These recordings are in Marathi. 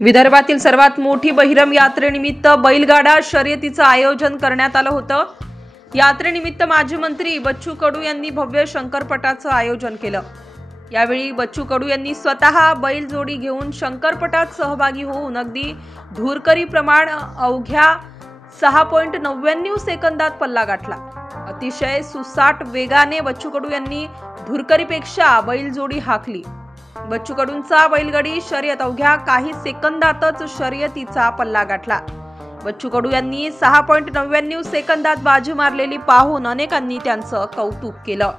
विदर्भातील सर्वात मोठी बहिरम यात्रेनिमित्त बैलगाडा शर्यतीचं आयोजन करण्यात आलं होतं। यात्रेनिमित्त माजी मंत्री बच्चू कडू यांनी भव्य शंकरपटाचं आयोजन केलं। यावेळी बच्चू कडू यांनी स्वतः बैलजोडी घेऊन शंकरपटात सहभागी होऊन अगदी धुरकरी प्रमाण अवघ्या 6.99 सेकंदात पल्ला गाठला। अतिशय सुसाट वेगाने बच्चू कडू यांनी धुरकरीपेक्षा बैलजोडी हाकली। बच्चू कडूंचा बैलगाडी शर्यत अवघ्या काही सेकंदातच शर्यतीचा पल्ला गाठला। बच्चू कडू यांनी 6.99 सेकंदात बाजी मारलेली पाहून अनेकांनी त्यांचं कौतुक केलं।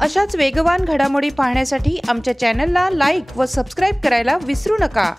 अशाच वेगवान घडामोडी पाहण्यासाठी आमच्या चॅनलला लाईक व सबस्क्राईब करायला विसरू नका।